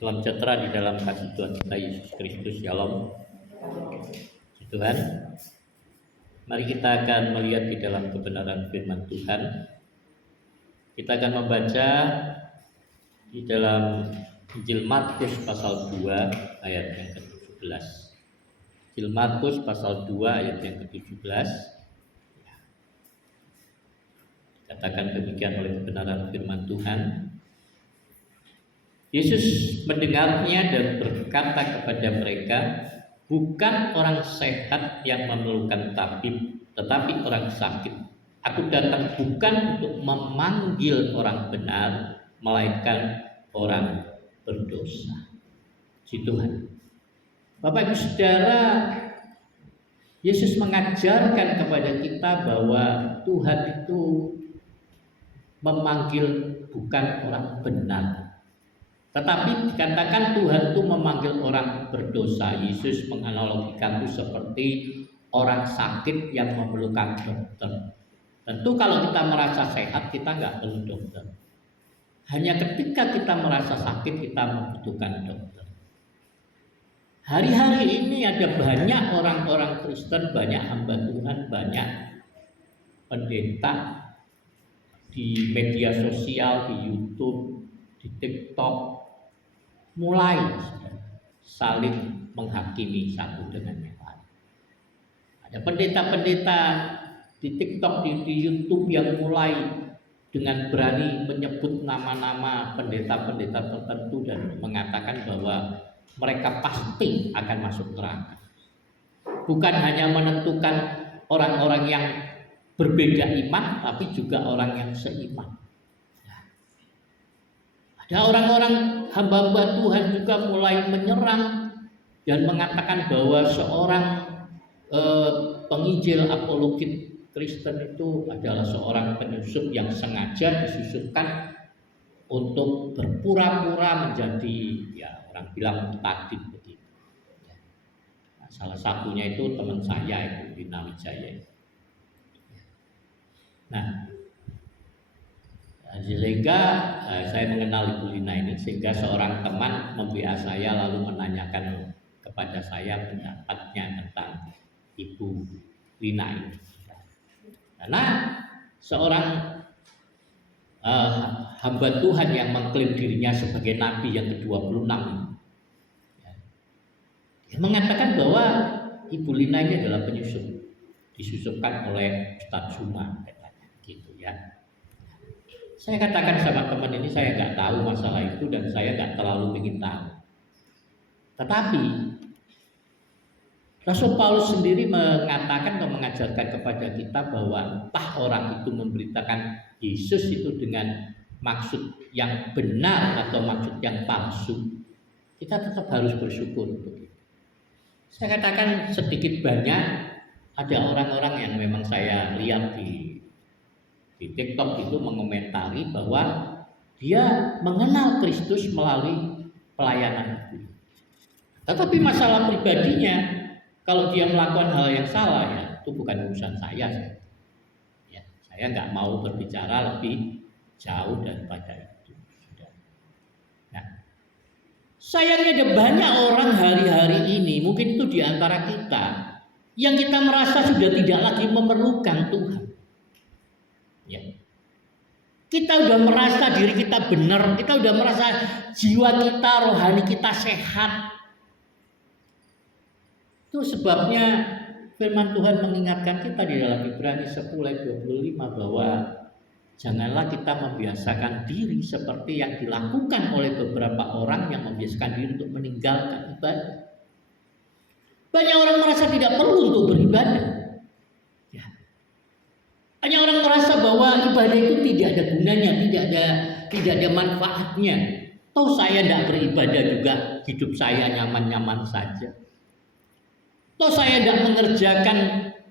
Salam sejahtera di dalam kasih Tuhan kita Yesus Kristus. Shalom. Tuhan, mari kita akan melihat di dalam kebenaran firman Tuhan. Kita akan membaca di dalam Injil Markus pasal 2 ayat yang ke-17. Injil Markus pasal 2 ayat yang ke-17. Katakan demikian oleh kebenaran firman Tuhan. Yesus mendengarnya dan berkata kepada mereka, bukan orang sehat yang memerlukan tabib, tetapi orang sakit. Aku datang bukan untuk memanggil orang benar, melainkan orang berdosa. Si Tuhan. Bapak Ibu Saudara, Yesus mengajarkan kepada kita bahwa Tuhan itu memanggil bukan orang benar, tetapi dikatakan Tuhan itu memanggil orang berdosa. Yesus menganalogikan itu seperti orang sakit yang memerlukan dokter. Tentu kalau kita merasa sehat, kita nggak perlu dokter. Hanya ketika kita merasa sakit, kita membutuhkan dokter. Hari-hari ini ada banyak orang-orang Kristen, banyak hamba Tuhan, banyak pendeta di media sosial, di YouTube, di TikTok, mulai saling menghakimi satu dengan yang lain. Ada pendeta-pendeta di TikTok, di YouTube yang mulai dengan berani menyebut nama-nama pendeta-pendeta tertentu dan mengatakan bahwa mereka pasti akan masuk neraka. Bukan hanya menentukan orang-orang yang berbeda iman, tapi juga orang yang seiman. Ada orang-orang hamba-hamba Tuhan juga mulai menyerang dan mengatakan bahwa seorang penginjil apologit Kristen itu adalah seorang penyusup yang sengaja disusupkan untuk berpura-pura menjadi, ya orang bilang mutadid begitu. Nah, salah satunya itu teman saya itu Lina Wijaya. Nah, sehingga saya mengenal Ibu Lina ini, sehingga seorang teman membiak saya lalu menanyakan kepada saya pendapatnya tentang Ibu Lina ini. Karena seorang hamba Tuhan yang mengklaim dirinya sebagai nabi yang ke-26 dia mengatakan bahwa Ibu Lina ini adalah penyusup, disusupkan oleh Ustadz Zuma, katanya gitu ya. Saya katakan sama teman ini, saya nggak tahu masalah itu dan saya nggak terlalu ingin tahu. Tetapi Rasul Paulus sendiri mengatakan atau mengajarkan kepada kita bahwa entah orang itu memberitakan Yesus itu dengan maksud yang benar atau maksud yang palsu, kita tetap harus bersyukur untuk itu. Saya katakan sedikit banyak ada orang-orang yang memang saya lihat di TikTok itu mengomentari bahwa dia mengenal Kristus melalui pelayanan itu. Tetapi masalah pribadinya, kalau dia melakukan hal yang salah, ya itu bukan urusan saya. Ya, saya nggak mau berbicara lebih jauh daripada itu. Nah, sayangnya ada banyak orang hari-hari ini, mungkin itu di antara kita, yang kita merasa sudah tidak lagi memerlukan Tuhan. Ya. Kita udah merasa diri kita benar, kita udah merasa jiwa kita, rohani kita sehat. Itu sebabnya firman Tuhan mengingatkan kita di dalam Ibrani 10 ayat 25 bahwa janganlah kita membiasakan diri seperti yang dilakukan oleh beberapa orang yang membiasakan diri untuk meninggalkan ibadah. Banyak orang merasa tidak perlu untuk beribadah. Ya. Banyak orang merasa bahwa ibadah itu tidak ada gunanya, tidak ada manfaatnya. Toh saya tidak beribadah juga, hidup saya nyaman-nyaman saja. Toh saya tidak mengerjakan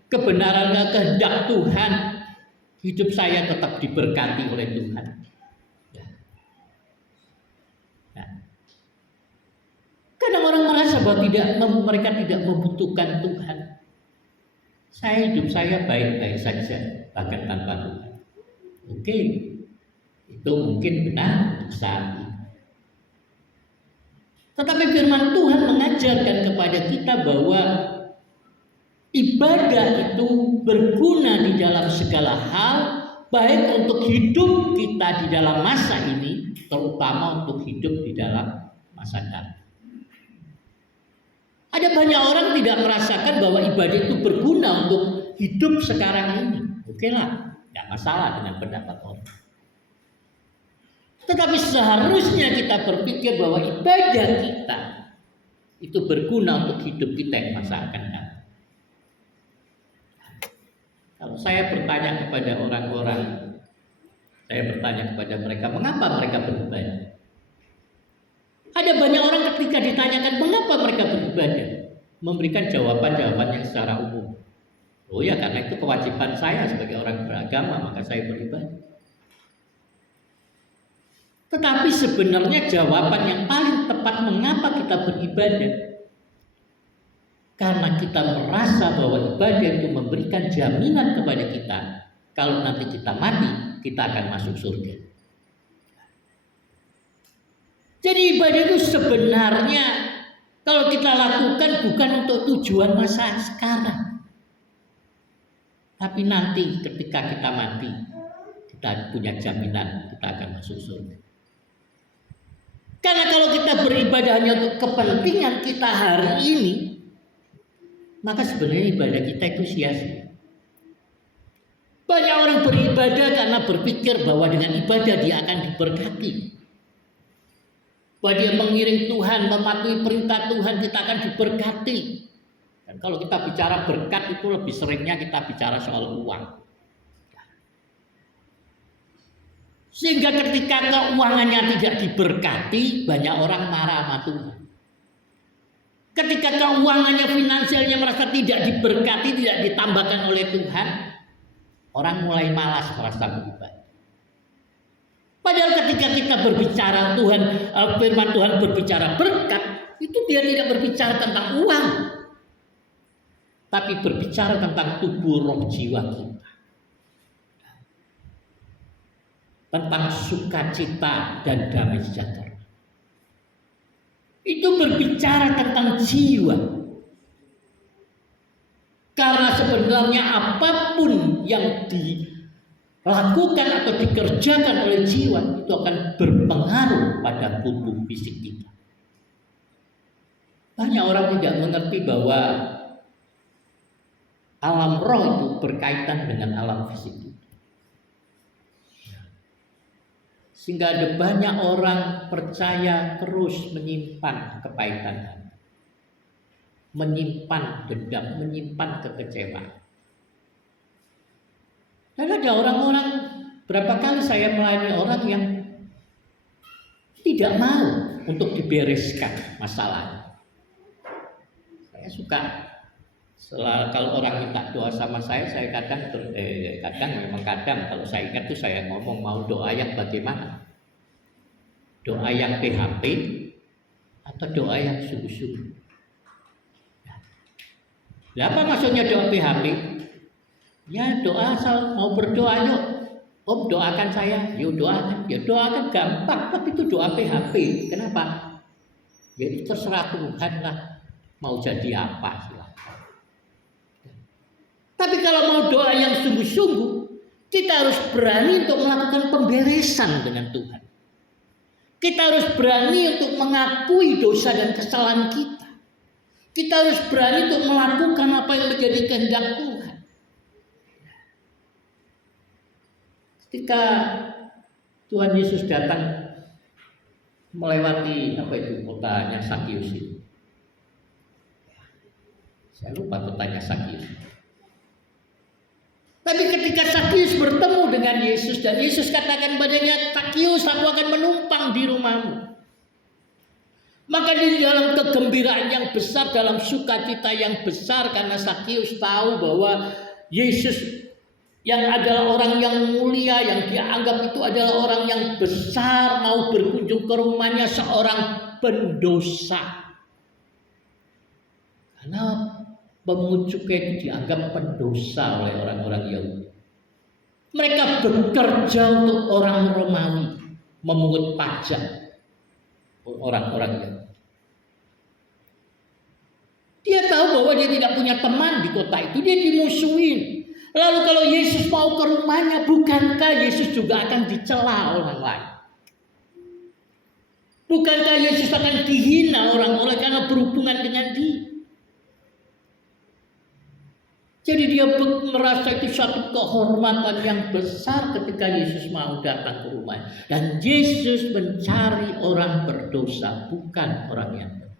kebenaran kehendak Tuhan, hidup saya tetap diberkati oleh Tuhan. Ya. Nah. Kadang orang merasa bahwa mereka tidak membutuhkan Tuhan. Hidup saya baik-baik saja, bahkan tanpa Tuhan. Oke, itu mungkin benar saat ini. Tetapi firman Tuhan mengajarkan kepada kita bahwa ibadah itu berguna di dalam segala hal, baik untuk hidup kita di dalam masa ini, terutama untuk hidup di dalam masa depan. Ada banyak orang tidak merasakan bahwa ibadah itu berguna untuk hidup sekarang ini. Oke lah, tidak masalah dengan pendapat orang. Tetapi seharusnya kita berpikir bahwa ibadah kita itu berguna untuk hidup kita yang masa akan datang. Kalau saya bertanya kepada orang-orang, saya bertanya kepada mereka, mengapa mereka beribadah? Ada banyak orang ketika ditanyakan mengapa mereka beribadah, memberikan jawaban-jawaban yang secara umum. Oh ya, karena itu kewajiban saya sebagai orang beragama, maka saya beribadah. Tetapi sebenarnya jawaban yang paling tepat mengapa kita beribadah, karena kita merasa bahwa ibadah itu memberikan jaminan kepada kita, kalau nanti kita mati, kita akan masuk surga. Jadi ibadah itu sebenarnya kalau kita lakukan bukan untuk tujuan masa sekarang, tapi nanti ketika kita mati, kita punya jaminan kita akan masuk surga. Karena kalau kita beribadah hanya untuk kepentingan kita hari ini, maka sebenarnya ibadah kita itu sia-sia. Banyak orang beribadah karena berpikir bahwa dengan ibadah dia akan diberkati, bahwa dia mengiring Tuhan, mematuhi perintah Tuhan, kita akan diberkati. Dan kalau kita bicara berkat itu lebih seringnya kita bicara soal uang. Sehingga ketika keuangannya tidak diberkati, banyak orang marah sama Tuhan. Ketika keuangannya, finansialnya merasa tidak diberkati, tidak ditambahkan oleh Tuhan, orang mulai malas merasa beribadah. Padahal ketika kita berbicara Tuhan, firman Tuhan berbicara berkat, itu dia tidak berbicara tentang uang, tapi berbicara tentang tubuh roh jiwa kita. Tentang sukacita dan damai sejahtera. Itu berbicara tentang jiwa. Karena sebenarnya apapun yang dilakukan atau dikerjakan oleh jiwa itu akan berpengaruh pada tubuh fisik kita. Banyak orang tidak mengerti bahwa alam roh itu berkaitan dengan alam fisik kita. Sehingga ada banyak orang percaya terus menyimpan kepahitan hati, menyimpan dendam, menyimpan kekecewaan. Dan ada orang-orang, berapa kali saya melayani orang yang tidak mau untuk dibereskan masalahnya. Saya suka kalau orang minta doa sama saya kadang kalau saya ingat tuh saya ngomong mau doa yang bagaimana? Doa yang PHP atau doa yang sungguh-sungguh? Nah, apa maksudnya doa PHP? Ya doa asal mau berdoa yuk, Om doakan saya, yuk doakan. Ya doakan gampang, tapi itu doa PHP. Kenapa? Ya itu terserah Tuhan lah, mau jadi apa silahkan. Tapi kalau mau doa yang sungguh-sungguh, kita harus berani untuk melakukan pemberesan dengan Tuhan. Kita harus berani untuk mengakui dosa dan kesalahan kita. Kita harus berani untuk melakukan apa yang menjadi kehendak Tuhan. Ketika Tuhan Yesus datang melewati kotanya Sakius itu. Saya lupa kotanya Sakius. Tapi ketika Sakius bertemu dengan Yesus dan Yesus katakan padanya, Sakius, aku akan menumpang di rumahmu. Maka di dalam kegembiraan yang besar, dalam sukacita yang besar, karena Sakius tahu bahwa Yesus yang adalah orang yang mulia, yang dia anggap itu adalah orang yang besar, mau berkunjung ke rumahnya seorang pendosa. Karena pemungut cukai itu dianggap pendosa oleh orang-orang Yahudi. Mereka bekerja untuk orang Romawi, memungut pajak orang-orang Yahudi. tidak punya teman di kota itu, dia dimusuhin. Lalu kalau Yesus mau ke rumahnya, bukankah Yesus juga akan dicela orang lain? Bukankah Yesus akan dihina orang-orang karena berhubungan dengan dia? Jadi dia merasa itu satu kehormatan yang besar ketika Yesus mau datang ke rumahnya. Dan Yesus mencari orang berdosa, bukan orang yang benar.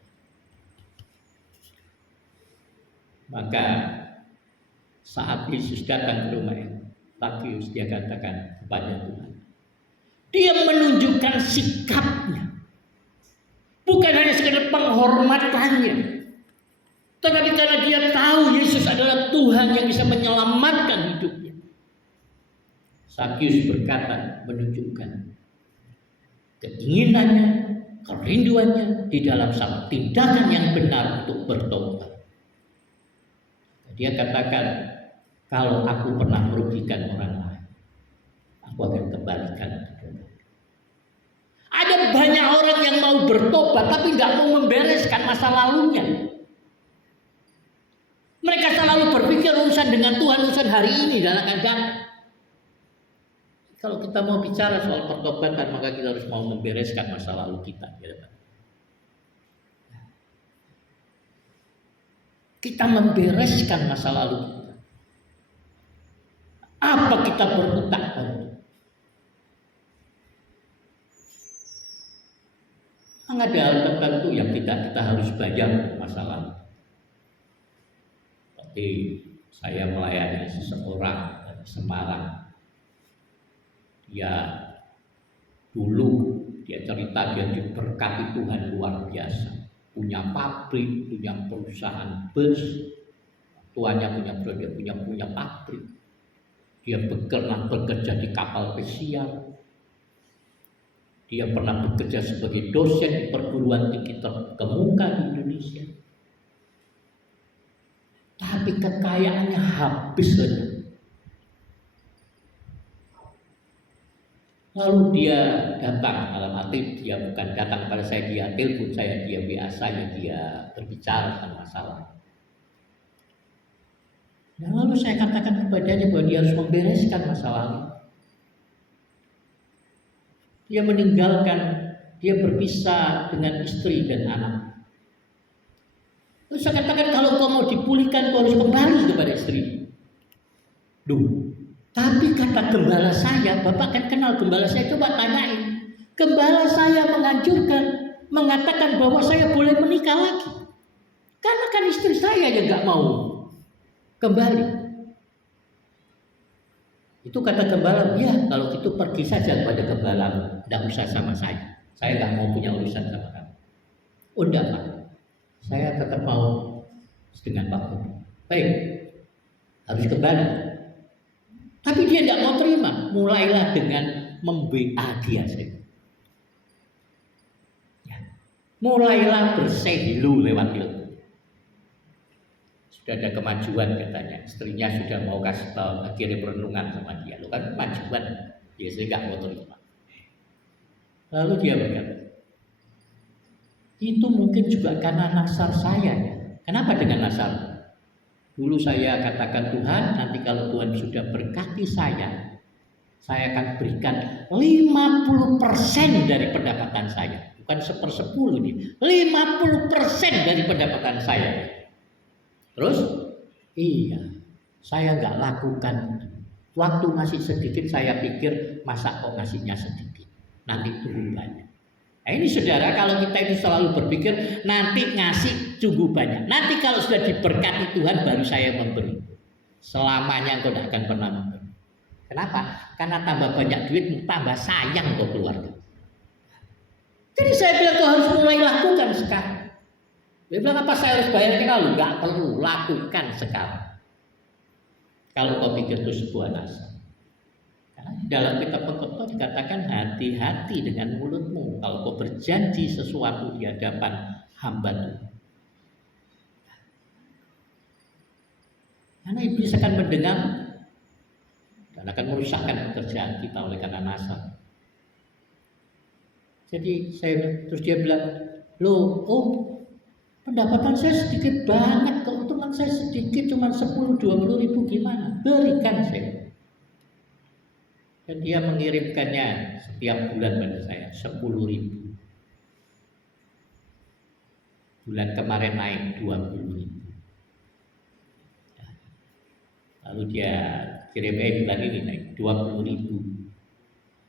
Maka saat Yesus datang ke rumahnya, Zakheus dia katakan kepada Tuhan. Dia menunjukkan sikapnya. Bukan hanya sekedar penghormatannya. Tetapi karena dia tahu Yesus adalah Tuhan yang bisa menyelamatkan hidupnya. Zakheus berkata, menunjukkan keinginannya, kerinduannya di dalam satu tindakan yang benar untuk bertobat. Dia katakan, kalau aku pernah merugikan orang lain, aku akan kembalikan. Ada banyak orang yang mau bertobat tapi nggak mau membereskan masa lalunya. Mereka selalu berpikir urusan dengan Tuhan, urusan hari ini dan akan datang. Kalau kita mau bicara soal pertobatan, maka kita harus mau membereskan masa lalu kita. Kita membereskan masa lalu kita. Apa kita berhutang pada? Ada hal tertentu yang kita harus bayar untuk masa lalu. Seperti saya melayani seseorang dari Semarang. Dia dulu dia cerita dia diberkati Tuhan luar biasa. Punya pabrik, punya perusahaan bus. Tuannya punya pabrik. Dia bekerja di kapal pesiar. Dia pernah bekerja sebagai dosen di perguruan tinggi terkemuka di Indonesia. Tapi kekayaannya habis saja. Lalu dia datang, dalam arti dia bukan datang pada saya, dia telepon saya, dia WA saya, dia berbicara tentang masalah. Dan lalu saya katakan kepadanya bahwa dia harus membereskan masalah. Dia meninggalkan, dia berpisah dengan istri dan anak. Terus saya katakan, kalau kau mau dipulihkan, kau harus kembali kepada istri. Duh, tapi kata gembala saya, Bapak kan kenal gembala saya, coba tanyain. Gembala saya menganjurkan, mengatakan bahwa saya boleh menikah lagi. Karena kan istri saya yang gak mau kembali. Itu kata gembala, ya kalau gitu pergi saja kepada gembala, tidak usah sama saya nggak mau punya urusan sama kamu. Oh enggak Pak, saya tetap mau dengan Pak Budi. Baik, harus kembali. Tapi dia tidak mau terima, mulailah dengan memba dia saya. Ya. Mulailah bersehilu lewat telepon. Sudah ada kemajuan katanya, istrinya sudah mau kasih tahu, akhirnya perenungan sama dia. Lo kan kemajuan, dia sih nggak mau terima. Lalu dia berkata, itu mungkin juga karena nasar saya ya. Kenapa dengan nasar? Dulu saya katakan Tuhan, nanti kalau Tuhan sudah berkati saya akan berikan 50% dari pendapatan saya. Bukan 1/10 nih, 50% dari pendapatan saya. Terus, iya, saya nggak lakukan. Waktu ngasih sedikit saya pikir, masa kok ngasihnya sedikit, nanti tunggu banyak. Nah ini saudara, kalau kita itu selalu berpikir nanti ngasih tunggu banyak, nanti kalau sudah diberkati Tuhan baru saya memberi. Selamanya engkau tidak akan pernah memberi. Kenapa? Karena tambah banyak duitmu, tambah sayang untuk keluarga. Jadi saya bilang kau harus mulai lakukan sekarang. Dia bilang, apa saya harus bayar kita? Lu nggak perlu, lakukan sekarang. Kalau kau pikir itu sebuah nasihat. Karena di dalam kitab Pengkhotbah dikatakan hati-hati dengan mulutmu kalau kau berjanji sesuatu di hadapan hamba Tuhan. Karena iblis akan mendengar dan akan merusakkan pekerjaan kita oleh karena nasihat. Jadi terus dia bilang, pendapatan saya sedikit banget, keuntungan Uang saya sedikit, cuma 10-20 ribu, gimana? Berikan saya. Dan dia mengirimkannya setiap bulan pada saya 10 ribu. Bulan kemarin naik 20 ribu. Lalu dia kirim bulan ini naik 20 ribu.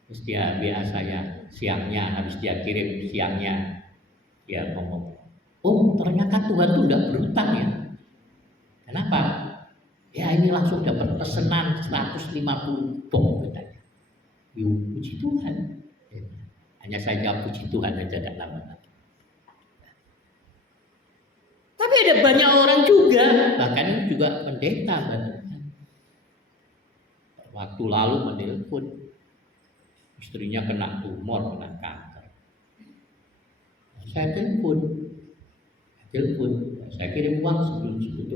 Terus dia WA saya siangnya, habis dia kirim siangnya, dia ngomong, oh ternyata Tuhan tuh tidak berutang ya. Kenapa? Ya ini langsung dapat pesanan 150 bong katanya. Yuk, puji Tuhan. Hanya saya jawab puji Tuhan aja, tidak lama. Tapi ada banyak orang juga, bahkan juga pendeta bahkan. Waktu lalu menelpon, istrinya kena tumor, kena kanker. Saya telepon, saya kirim uang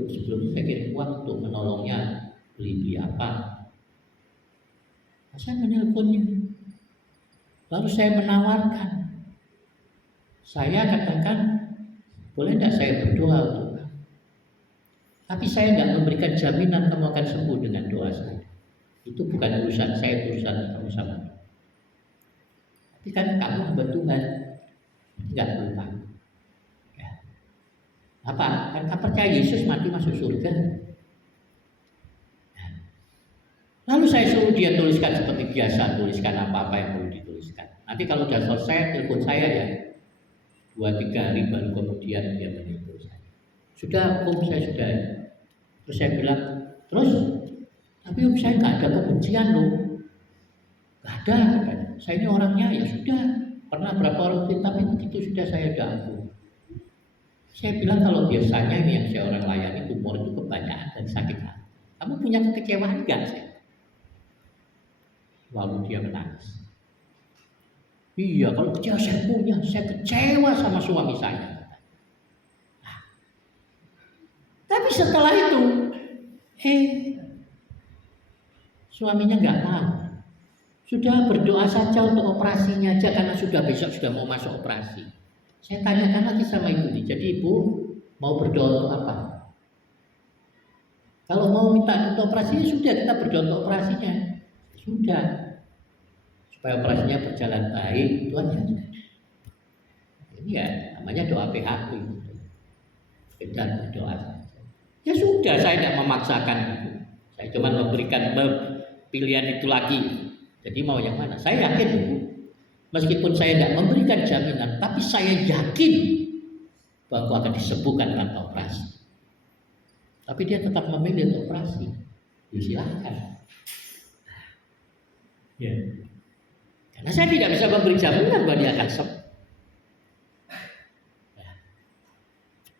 sebelum saya kirim uang untuk menolongnya beli apa. Saya menelponnya, lalu saya menawarkan, saya katakan, boleh tidak saya berdoa untuk kamu? Tapi saya tidak memberikan jaminan kamu akan sembuh dengan doa saya. Itu bukan urusan saya, urusan kamu sama. Tapi kan kamu hamba Tuhan, tidak lupa. Ya. Apa? Kan kamu percaya Yesus mati masuk surga. Ya. Lalu saya suruh dia tuliskan seperti biasa, tuliskan apa-apa yang perlu dituliskan. Nanti kalau sudah selesai, telepon saya ya. 2-3 hari baru kemudian dia menelpon saya. Sudah, Om, saya sudah. Terus saya bilang, terus? Tapi Om, saya nggak ada kebencian loh. Nggak ada, katanya. Saya ini orangnya ya sudah. Pernah berapa orang tapi begitu sudah saya udah ampun. Saya bilang kalau biasanya ini yang saya orang layani tumor itu kebanyakan dan sakit hati. Kamu punya kekecewaan nggak saya? Lalu dia menangis. Iya, kalau kecewa saya punya, saya kecewa sama suami saya. Nah, tapi setelah itu, suaminya nggak mau. Sudah berdoa saja untuk operasinya aja karena sudah besok sudah mau masuk operasi. Saya tanyakan lagi sama ibu ini, jadi ibu mau berdoa untuk apa? Kalau mau minta untuk operasinya sudah kita berdoa untuk operasinya, sudah. Supaya operasinya berjalan baik, itu aja. Ini ya namanya doa PHP. Sekedar berdoa saja. Ya sudah, saya tidak memaksakan itu. Saya cuma memberikan pilihan itu lagi. Jadi mau yang mana? Saya yakin Ibu. Meskipun saya tidak memberikan jaminan, tapi saya yakin bahwa akan disembuhkan tanpa operasi. Tapi dia tetap memilih untuk operasi. Ya, silakan. Ya. Karena saya tidak bisa memberi jaminan bahwa dia akan sembuh. Ya.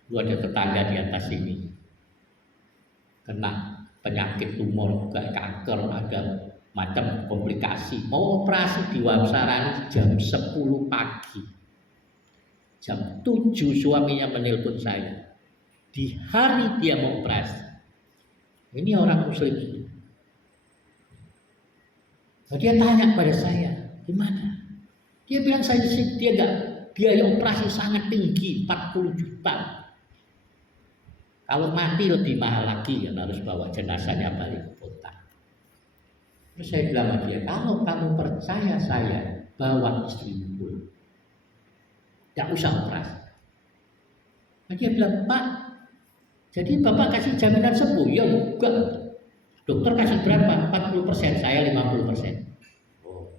Lu ada tetangga di atas ini kena penyakit tumor, juga kanker, ada macam komplikasi. Mau operasi di Wamsarani jam 10 pagi. Jam 7 suaminya menelpon saya. Di hari dia mau operasi. Ini orang muslim. Nah, dia tanya pada saya, gimana? Dia bilang dia enggak, biaya operasi sangat tinggi, 40 juta. Kalau mati lebih mahal lagi, ya harus bawa jenazahnya balik ke kota. Terus saya bilang sama dia, kalau kamu percaya saya, bawa istrimu pulang. Tidak usah operasi. Nah, dia bilang, Pak, jadi Bapak kasih jaminan sembuh? Ya enggak. Dokter kasih berapa? 40%, saya 50%. Oh,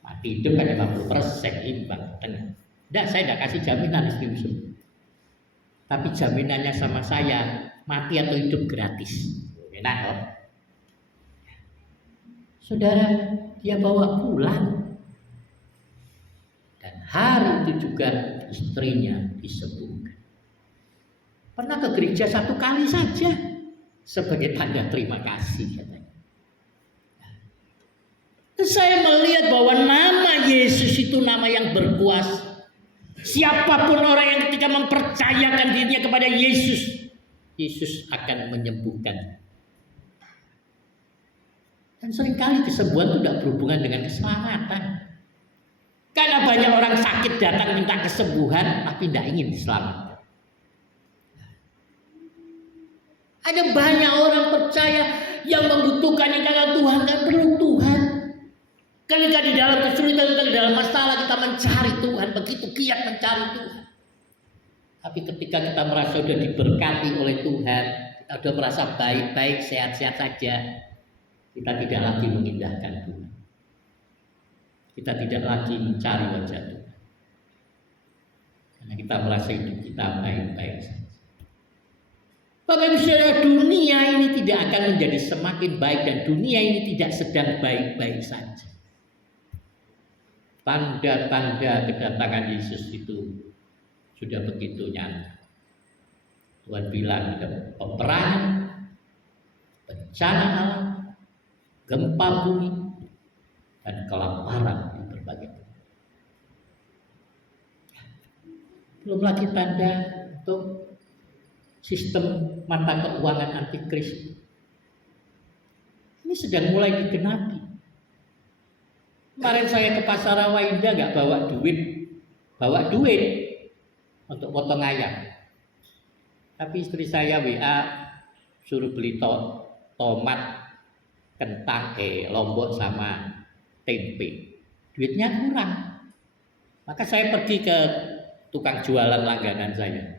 mati hidup kan 50%, imbang. Tidak, saya tidak kasih jaminan istrimu sembuh. Tapi jaminannya sama saya, mati atau hidup gratis. Enak loh. Saudara, dia bawa pulang. Dan hari itu juga istrinya disembuhkan. Pernah ke gereja 1 kali saja sebagai tanda terima kasih katanya. Saya melihat bahwa nama Yesus itu nama yang berkuasa. Siapapun orang yang ketika mempercayakan dirinya kepada Yesus, Yesus akan menyembuhkan. Dan seringkali kesembuhan itu tidak berhubungan dengan keselamatan. Karena banyak orang sakit datang minta kesembuhan, tapi tidak ingin diselamatkan. Ada banyak orang percaya yang membutuhkan karena Tuhan dan perlu Tuhan. Ketika di dalam kesulitan, di dalam masalah kita mencari Tuhan, begitu giat mencari Tuhan. Tapi ketika kita merasa sudah diberkati oleh Tuhan, kita sudah merasa baik-baik, sehat-sehat saja, kita tidak lagi mengindahkan Tuhan. Kita tidak lagi mencari wajah Tuhan. Karena kita merasa hidup kita baik-baik saja. Bapak Ibu Saudara, dunia ini tidak akan menjadi semakin baik dan dunia ini tidak sedang baik-baik saja. Tanda-tanda kedatangan Yesus itu sudah begitu nyata. Tuhan bilang ada peperangan, bencana alam, gempa bumi, dan kelaparan di berbagai tempat. Belum lagi tanda untuk sistem mata keuangan antikris. Ini sedang mulai digenapi. Kemarin saya ke pasar Rawa Indah nggak bawa duit untuk potong ayam. Tapi istri saya WA suruh beli tomat, kentang, lombok sama tempe. Duitnya kurang. Maka saya pergi ke tukang jualan langganan saya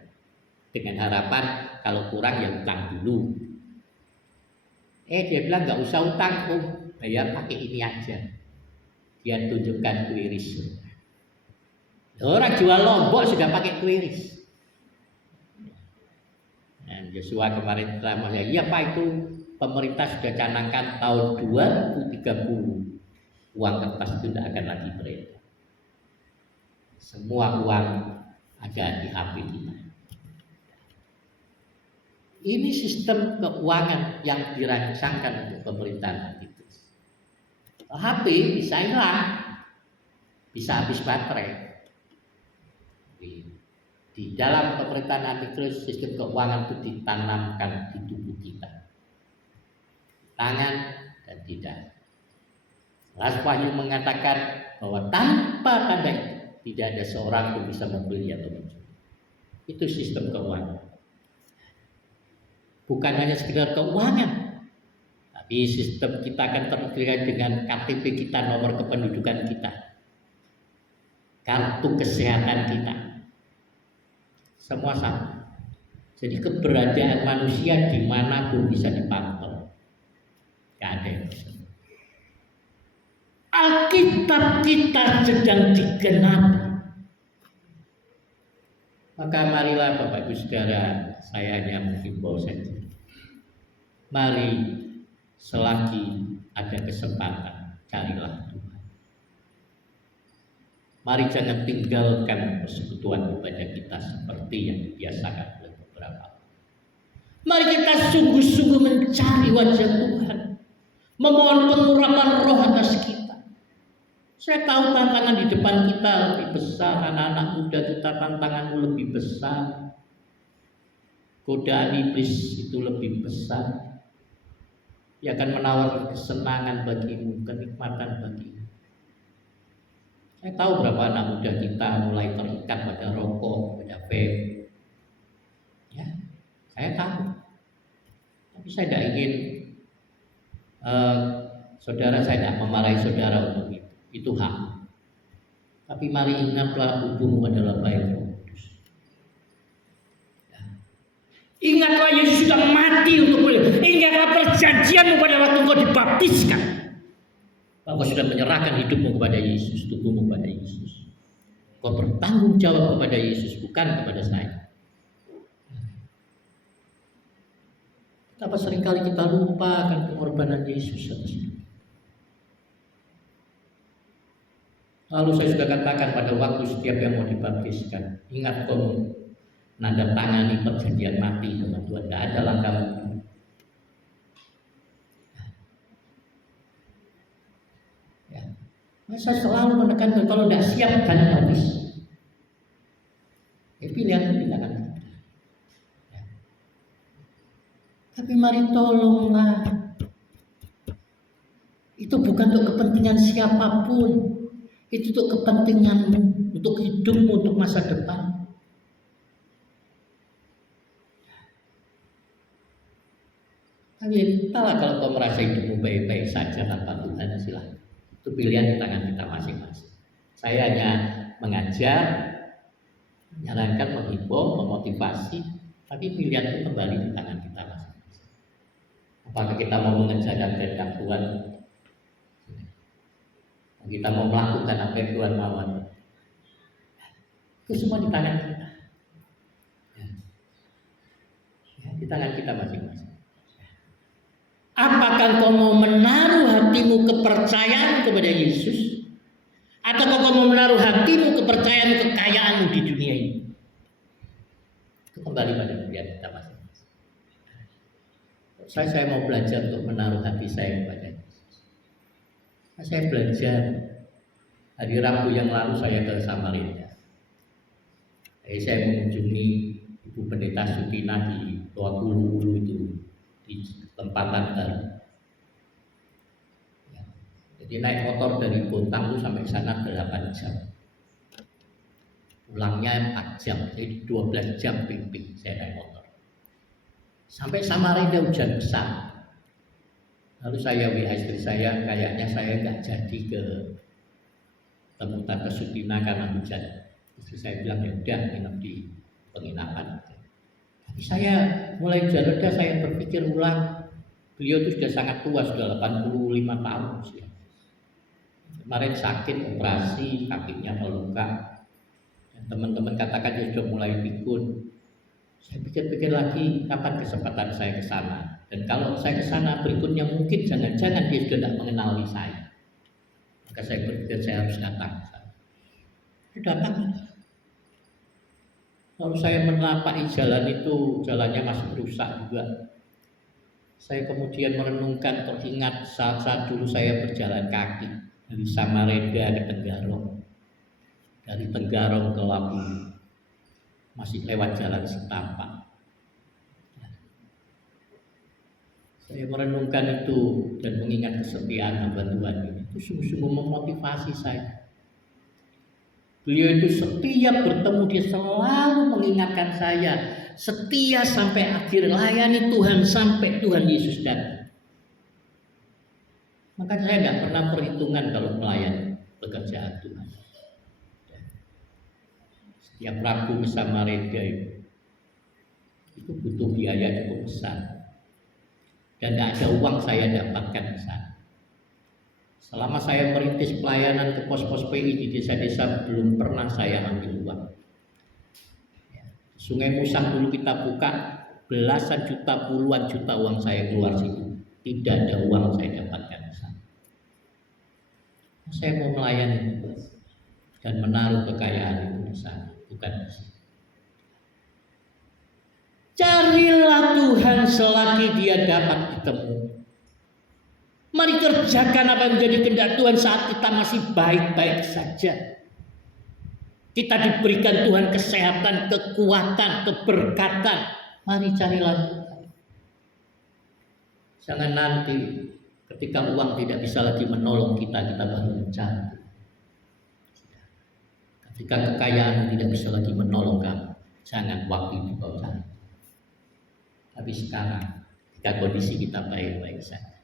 dengan harapan kalau kurang ya utang dulu. Dia bilang nggak usah utang, bayar pakai ini aja. Dia tunjukkan kuiris. Orang jual lombok sudah pakai kuiris. Dan Joshua kemarin sama saya, iya Pak, itu pemerintah sudah canangkan tahun 2030 uang kertas itu tidak akan lagi beredar. Semua uang ada di HP kita. Ini sistem keuangan yang dirancangkan untuk pemerintahan itu. HP bisa hilang, bisa habis baterai. Di dalam pemerintahan antikris, sistem keuangan itu ditanamkan di tubuh kita, tangan dan tidak. Las Wahyu mengatakan bahwa tanpa tanda itu tidak ada seorang pun bisa membeli atau menjual. Itu sistem keuangan. Bukan hanya sekedar keuangan, tapi sistem kita akan terkait dengan KTP kita, nomor kependudukan kita, kartu kesehatan kita, semua sama. Jadi keberadaan manusia dimanapun bisa dipantau. Gak ada yang bisa. Alkitab kita sedang digenapi. Maka marilah Bapak Ibu Saudara, saya hanya menghimbau saja. Mari selagi ada kesempatan, carilah Tuhan. Mari jangan tinggalkan persekutuan ibadah kita seperti yang dibiasakan oleh beberapa. Mari kita sungguh-sungguh mencari wajah Tuhan, memohon pengurapan roh atas kita. Saya tahu tantangan di depan kita lebih besar, anak-anak muda kita tantanganmu lebih besar, godaan iblis itu lebih besar. Dia akan menawarkan kesenangan bagimu, kenikmatan bagimu. Saya tahu berapa anak muda kita mulai terikat pada rokok, pada vape. Ya, saya tahu. Tapi saya tidak ingin saudara, saya tidak memarahi saudara untuk itu. Itu hak. Tapi mari ingatlah hukummu adalah baik Roh Kudus. Ya. Ingatlah Yesus sudah mati untuk boleh. Ingatlah perjanjianmu pada waktu engkau dibaptiskan. Engkau sudah menyerahkan hidupmu kepada Yesus, tubuhmu kepada Yesus. Engkau bertanggung jawab kepada Yesus, bukan kepada saya. Betapa seringkali kita lupa akan pengorbanan Yesus atas hidup. Lalu saya sudah katakan pada waktu setiap yang mau dibaptiskan, ingat kau menandatangani perjanjian mati sama Tuhan. Tidak ada langkah mundur. Ya. Saya selalu menekankan kalau tidak siap jangan baptis. Pilihan kita. Ya. Tapi mari tolonglah. Itu bukan untuk kepentingan siapapun. Itu untuk kepentinganmu, untuk hidupmu, untuk masa depan. Tapi entahlah, kalau kau merasa hidupmu baik-baik saja tanpa Tuhan, silahkan. Itu pilihan di tangan kita masing-masing. Saya hanya mengajar, menyarankan, menghibur, memotivasi, tapi pilihan itu kembali di tangan kita masing-masing. Apakah kita mau mengerjakan kehendak Tuhan? Kita mau melakukan apa yang Tuhan mau? Itu semua di tangan kita. Ya, di tangan kita masing-masing. Apakah kau mau menaruh hatimu kepercayaan kepada Yesus, atau kau mau menaruh hatimu kepercayaan kekayaanmu di dunia ini? Itu kembali pada pilihan kita masing-masing. Saya mau belajar untuk menaruh hati saya kepada Yesus. Saya belajar hari Rabu yang lalu saya ke Samarinda. Saya mengunjungi Ibu Pendeta Sutina di Tua Ulu itu, di tempatan baru. Ya. Jadi naik motor dari Bontang itu sampai sana 8 jam. Pulangnya 4 jam, jadi 12 jam pimpin saya naik motor. Sampai Samarinda hujan besar. Lalu saya WA istri saya, kayaknya saya nggak jadi ke temu Tante Sutina karena hujan. Istri saya bilang, ya udah nginep di penginapan. Tapi saya mulai hujan reda, saya berpikir ulang. Beliau itu sudah sangat tua, sudah 85 tahun usia. Kemarin sakit, operasi, kakinya meluka. Dan teman-teman katakan dia sudah mulai pikun. Saya pikir-pikir lagi, kapan kesempatan saya ke sana? Dan kalau saya ke sana berikutnya mungkin jangan-jangan dia sudah tidak mengenali saya. Maka saya berpikir saya harus datang ke sana. Saya datang. Lalu saya menapaki jalan itu, jalannya masih rusak juga. Saya kemudian merenungkan, teringat saat-saat dulu saya berjalan kaki dari Samarinda ke Tenggarong, dari Tenggarong ke Labu, masih lewat jalan setapak. Saya merenungkan itu dan mengingat kesetiaan hamba Tuhan ini. Itu sungguh-sungguh memotivasi saya. Beliau itu setiap bertemu dia selalu mengingatkan saya, setia sampai akhir, layani Tuhan sampai Tuhan Yesus datang. Maka saya tidak pernah perhitungan kalau melayani pekerjaan Tuhan. Setiap Rabu ke Samarinda itu butuh biaya cukup besar, dan tidak ada uang saya dapatkan di sana. Selama saya merintis pelayanan ke pos-pos PI di desa-desa, belum pernah saya ambil uang. Sungai Musang dulu kita buka, belasan juta, puluhan juta uang saya keluar situ. Tidak ada uang saya dapatkan di sana. Saya mau melayani dan menaruh kekayaan itu di sana, bukan di sini. Carilah Tuhan selagi dia dapat ketemu. Mari kerjakan apa yang menjadi kehendak Tuhan saat kita masih baik-baik saja. Kita diberikan Tuhan kesehatan, kekuatan, keberkatan. Mari carilah Tuhan. Jangan nanti ketika uang tidak bisa lagi menolong kita, kita baru mencari. Ketika kekayaan tidak bisa lagi menolong kamu, jangan waktu itu kau cari. Tapi sekarang, ketika kondisi kita baik-baik saja,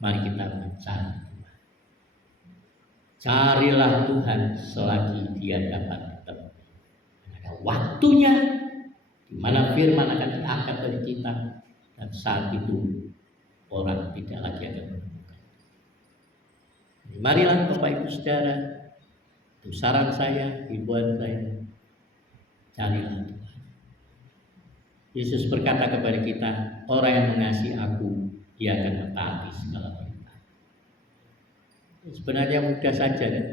mari kita mencari Tuhan. Carilah Tuhan selagi dia dapat ketemu. Ada waktunya di mana firman akan diangkat dari kita, dan saat itu orang tidak lagi akan menemukan. Marilah Bapak Ibu Saudara, itu saran saya, himbauan saya, carilah Tuhan. Yesus berkata kepada kita, orang yang mengasihi aku, dia akan mentaati segala perintah. Sebenarnya mudah saja, kan?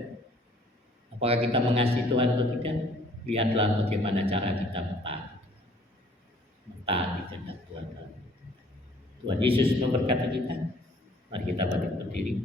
Apakah kita mengasihi Tuhan atau tidak? Lihatlah bagaimana cara kita mentaati kehendak Tuhan. Tuhan Yesus memberkati kita. Mari kita bangkit berdiri.